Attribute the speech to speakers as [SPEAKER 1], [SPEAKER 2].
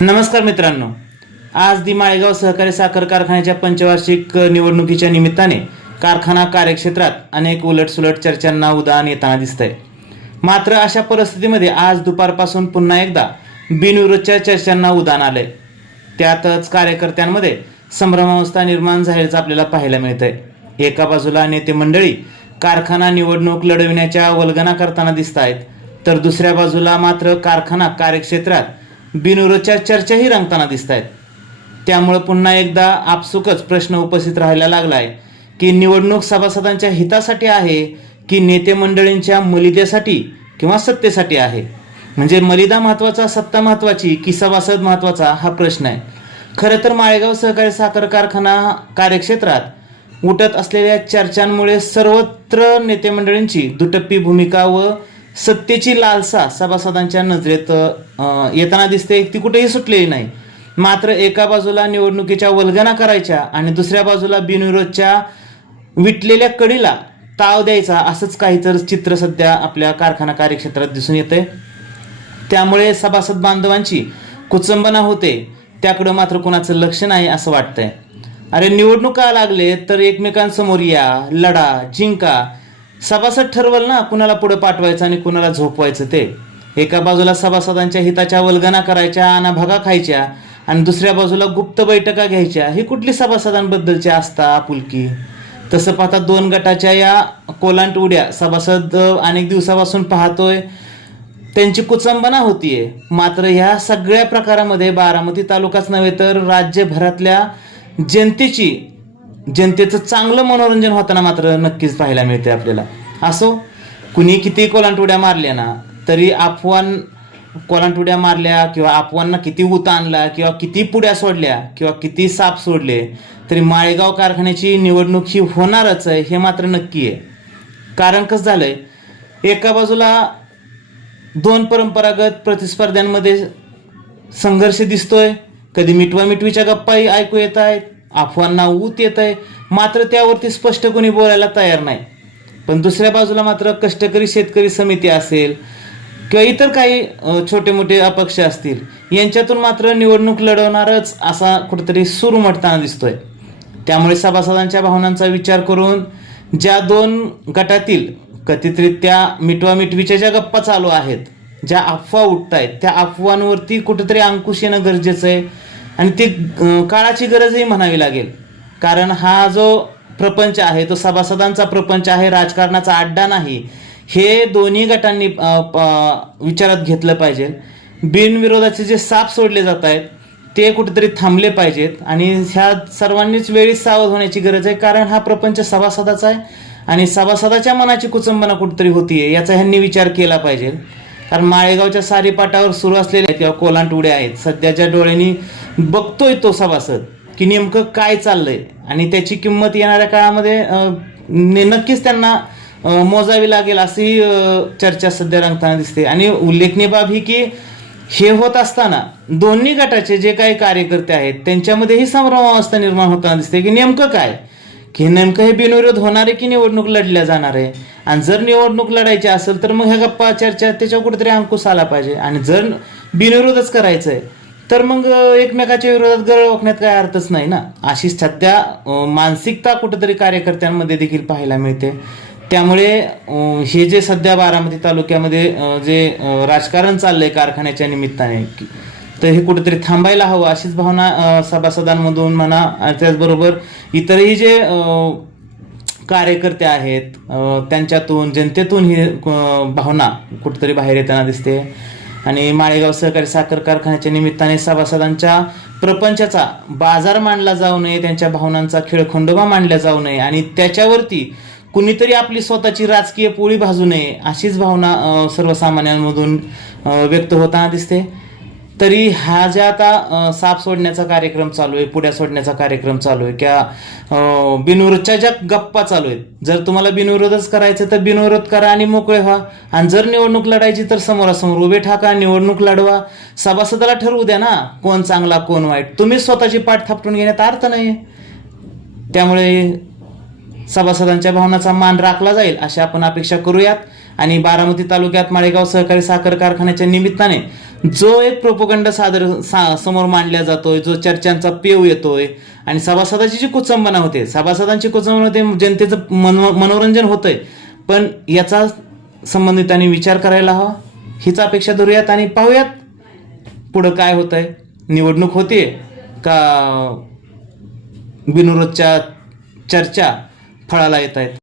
[SPEAKER 1] नमस्कार मित्रांनो. आज दि माळेगाव सहकारी साखर कारखान्याच्या पंचवार्षिक निवडणुकीच्या निमित्ताने कारखाना कार्यक्षेत्रात अनेक उलटसुलट चर्चांना उदाहरण येताना दिसतंय. मात्र अशा परिस्थितीमध्ये आज दुपारपासून पुन्हा एकदा बिनविरोधच्या चर्चांना उदाहरण आलंय. त्यातच कार्यकर्त्यांमध्ये संभ्रमावस्था निर्माण झाल्याचं आपल्याला पाहायला मिळतंय. एका बाजूला नेते मंडळी कारखाना निवडणूक लढविण्याच्या वल्गना करताना दिसत आहेत तर दुसऱ्या बाजूला मात्र कारखाना कार्यक्षेत्रात बिनविरोधच्या चर्चाही रंगताना दिसत आहेत त्यामुळे पुन्हा एकदा आपसुकच प्रश्न उपस्थित राहायला लागलाय की निवडणूक सभासदांच्या हितासाठी आहे की नेते मंडळींच्या मलिदेसाठी किंवा सत्तेसाठी आहे? म्हणजे मलिदा महत्त्वाचा सत्ता महत्वाची की सभासद महत्त्वाचा हा प्रश्न आहे. खरं तर माळेगाव सहकारी साखर कारखाना कार्यक्षेत्रात उठत असलेल्या चर्चांमुळे सर्वत्र नेते मंडळींची दुटप्पी भूमिका व सत्तेची लालसा सभासदांच्या नजरेत येताना दिसते. ती कुठेही सुटलेली नाही. मात्र एका बाजूला निवडणुकीच्या वल्गना करायच्या आणि दुसऱ्या बाजूला बिनविरोधच्या विटलेल्या कडीला ताव द्यायचा असंच काहीतरी चित्र सध्या आपल्या कारखाना कार्यक्षेत्रात दिसून येते त्यामुळे सभासद बांधवांची कुचंबना होते. त्याकडं मात्र कोणाचं लक्ष नाही असं वाटतंय. अरे निवडणुका लागले तर एकमेकांसमोर या लढा जिंका सभासद ठरवल ना कुणाला पुढे पाठवायचं आणि कुणाला झोपवायचं ते. एका बाजूला सभासदांच्या हिताच्या वल्गना करायच्या अनाभागा खायच्या आणि दुसऱ्या बाजूला गुप्त बैठका घ्यायच्या. ही कुठली सभासदांबद्दलची आस्था आपुलकी? तसं पाहता दोन गटाच्या या कोलांट उड्या सभासद अनेक दिवसापासून पाहतोय त्यांची कुचंबना होतीये. मात्र ह्या सगळ्या प्रकारामध्ये बारामती तालुकाच नव्हे तर राज्यभरातल्या जनतेची जनतेचं चांगलं मनोरंजन होताना मात्र नक्कीच पाहायला मिळते आपल्याला. असो कुणी किती कोलांटुड्या मारल्या ना तरी अफवान कोलांटुड्या मारल्या किंवा अफवांना किती उता आणला किंवा किती पुड्या सोडल्या किंवा किती साप सोडले तरी माळेगाव कारखान्याची निवडणूक ही होणारच आहे हे मात्र नक्की आहे. कारण कसं झालंय एका बाजूला दोन परंपरागत प्रतिस्पर्ध्यांमध्ये संघर्ष दिसतोय कधी मिटवा मिटवीच्या गप्पाही ऐकू येत आहेत अफवांना ऊत येत आहे मात्र त्यावरती स्पष्ट कोणी बोलायला तयार नाही. पण दुसऱ्या बाजूला मात्र कष्टकरी शेतकरी समिती असेल किंवा इतर काही छोटे मोठे अपक्ष असतील यांच्यातून मात्र निवडणूक लढवणारच असा कुठेतरी सूर उमटताना दिसतोय. त्यामुळे सभासदांच्या भावनांचा विचार करून ज्या दोन गटातील कथितरित्या मिटवा मिटवीच्या ज्या गप्पा चालू आहेत ज्या अफवा उठत आहेत त्या अफवांवरती कुठेतरी अंकुश येणं गरजेचं आहे. आणि ती काळाची गरजही म्हणावी लागेल. कारण हा जो प्रपंच आहे तो सभासदांचा प्रपंच आहे राजकारणाचा अड्डा नाही. हे दोन्ही गटांनी प- विचारात घेतलं पाहिजे. बिनविरोधाचे जे साप सोडले जात आहेत ते कुठेतरी थांबले पाहिजेत. आणि ह्या सर्वांनीच वेळी सावध होण्याची गरज आहे कारण हा प्रपंच सभासदाचा आहे. आणि सभासदाच्या मनाची कुचंबना कुठेतरी होतीये याचा ह्यांनी विचार केला पाहिजे. कारण माळेगावच्या सारीपाटावर सुरू असलेले किंवा कोलांट उड्या आहेत. सध्याच्या डोळ्यांनी बघतोय तो सभासद की नेमकं काय चाललंय आणि त्याची किंमत येणाऱ्या काळामध्ये नक्कीच त्यांना मोजावी लागेल अशी चर्चा सध्या रंगताना दिसते. आणि उल्लेखनीय बाब ही की हे होत असताना दोन्ही गटाचे जे काही कार्यकर्ते आहेत त्यांच्यामध्येही संभ्रमावस्था निर्माण होताना दिसते की नेमकं काय? की नेमकं हे बिनविरोध होणार आहे की निवडणूक लढल्या जाणार आहे? आणि जर निवडणूक लढायची असेल तर मग ह्या गप्पा चर्चा त्याच्यावर कुठेतरी अंकुश आला पाहिजे. आणि जर बिनविरोधच करायचं आहे तर मग एकमेकाच्या विरोधात गळ ओखण्यात काय अर्थच नाही ना? अशी सध्या मानसिकता कुठेतरी कार्यकर्त्यांमध्ये देखील पाहायला मिळते. त्यामुळे हे जे सध्या बारामती तालुक्यामध्ये जे राजकारण चाललंय कारखान्याच्या निमित्ताने की- तर हे कुठेतरी थांबायला हवं अशीच भावना सभासदांमधून म्हणा त्याचबरोबर इतरही जे कार्यकर्ते आहेत त्यांच्यातून जनतेतून ही भावना कुठेतरी बाहेर येताना दिसते. आणि माळेगाव सहकारी साखर कारखान्याच्या निमित्ताने सभासदांच्या प्रपंचाचा बाजार मांडला जाऊ नये त्यांच्या भावनांचा खेळखंडोबा मांडला जाऊ नये आणि त्याच्यावरती कुणीतरी आपली स्वतःची राजकीय पोळी भाजू नये अशीच भावना सर्वसामान्यांमधून व्यक्त होताना दिसते. तरी हा ज्या आता साप सोडण्याचा कार्यक्रम चालू आहे पुड्या सोडण्याचा कार्यक्रम चालू आहे किंवा बिनविरोधच्या ज्या गप्पा चालू आहेत जर तुम्हाला बिनविरोधच करायचं तर बिनविरोध करा आणि मोकळे व्हा. आणि जर निवडणूक लढायची तर समोरासमोर उभे ठाका निवडणूक लढवा. सभासदाला ठरवू द्या ना कोण चांगला कोण वाईट. तुम्ही स्वतःची पाठ थापटून घेण्यात अर्थ नाही त्यामुळे सभासदांच्या भावनाचा मान राखला जाईल अशी आपण अपेक्षा करूयात. आणि बारामती तालुक्यात माळेगाव सहकारी साखर कारखान्याच्या निमित्ताने जो एक प्रोपोगंड सादर सा समोर मांडला जातोय जो चर्चांचा पेव येतोय आणि सभासदाची जी कुचंबना होते सभासदांची कुचंबना होते जनतेचं मनो मनोरंजन होतंय. पण याचा संबंधितांनी विचार करायला हवा. हीच अपेक्षा धरूयात आणि पाहूयात पुढं काय होतंय. निवडणूक होते का बिनविरोधच्या चर्चा फळाला येत आहेत